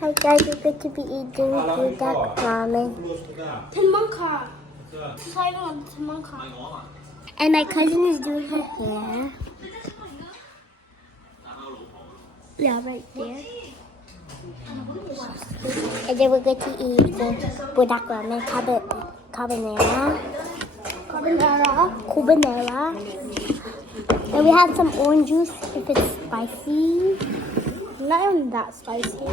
Hi guys, we're going to be eating bulduk ramen. And my cousin is doing her hair. Yeah, right there. And then we're going to eat the bulduk ramen carbonara. And we have some orange juice if it's spicy. Not even that spicy.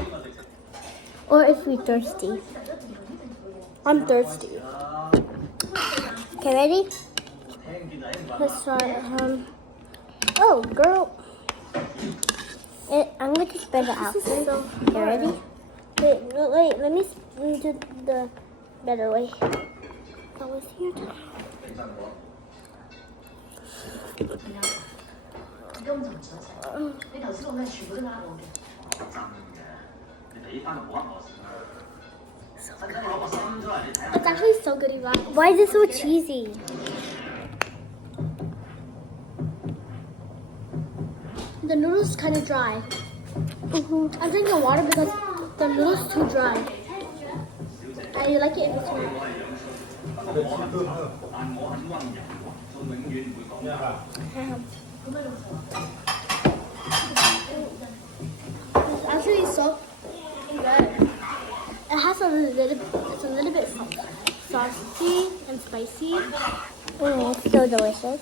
Or if we're thirsty. I'm thirsty. Okay, ready? Let's start. Oh, girl. I'm going to spread it out. Okay, ready? Wait, let me do the better way. That was here. It's actually so good, you guys. Why is it so cheesy? The noodles kind of dry. I'm drinking water because the noodles too dry. And you like it in between. It's actually so good. It has it's a little bit saucy and spicy. It's so delicious.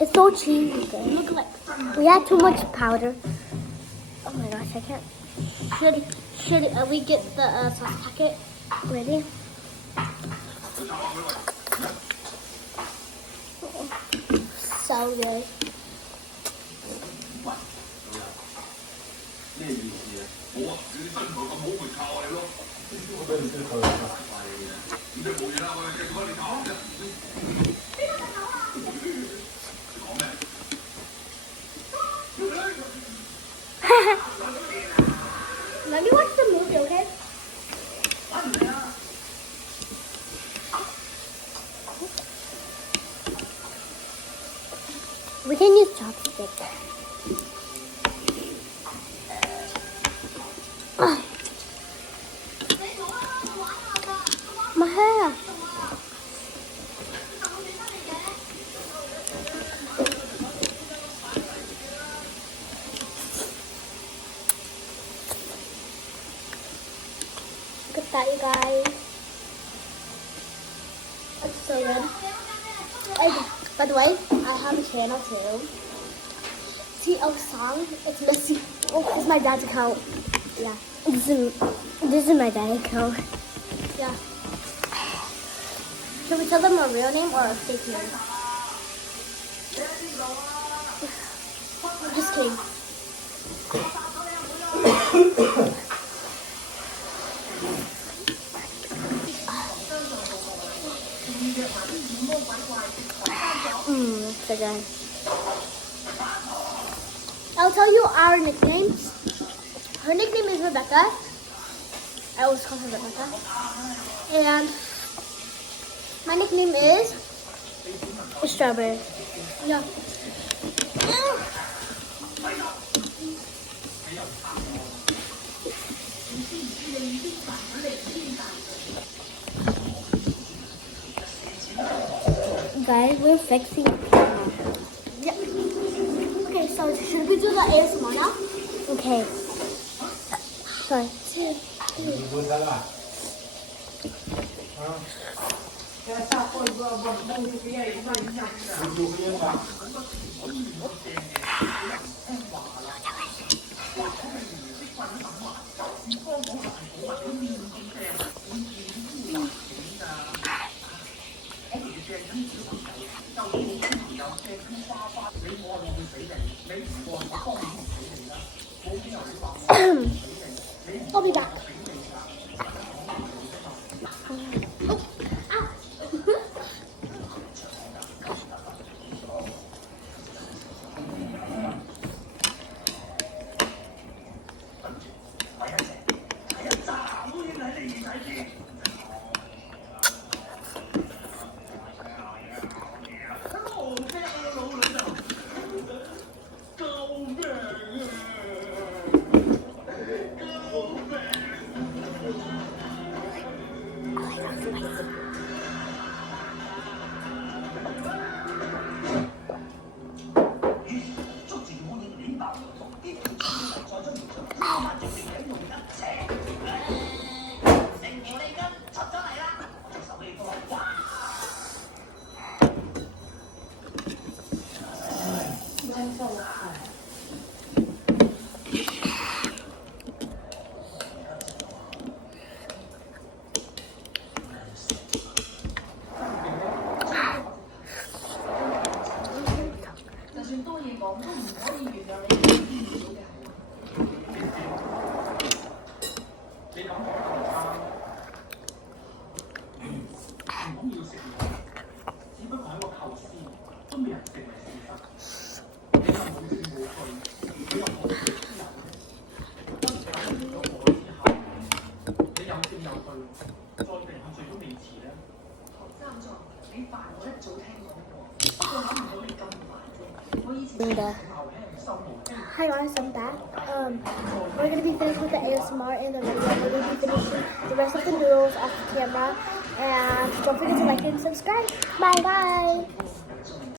It's so cheesy. Look like we had too much powder. Oh my gosh, I can't. Should we get the sauce packet ready? So good. Let me watch the movie, okay? We can use chopsticks. My hair. Look at that, you guys. That's so good. And, by the way, I have a channel too. T.O. Song. It's messy. Oh, it's my dad's account. Yeah. This is my dad's account. Yeah. Should we tell them a real name or a fake name? I'm just kidding. So good. I'll tell you our nicknames. Her nickname is Rebecca. I always call her Rebecca. And my nickname is Strawberry. Yeah. Guys, we're fixing it now. Yeah. Okay, so should we do the ASMR now? Okay. Sorry. I'll be back. Hi guys, I'm back. We're gonna be finished with the ASMR and the video. We're gonna be finishing the rest of the noodles off the camera. And don't forget to like and subscribe. Bye bye.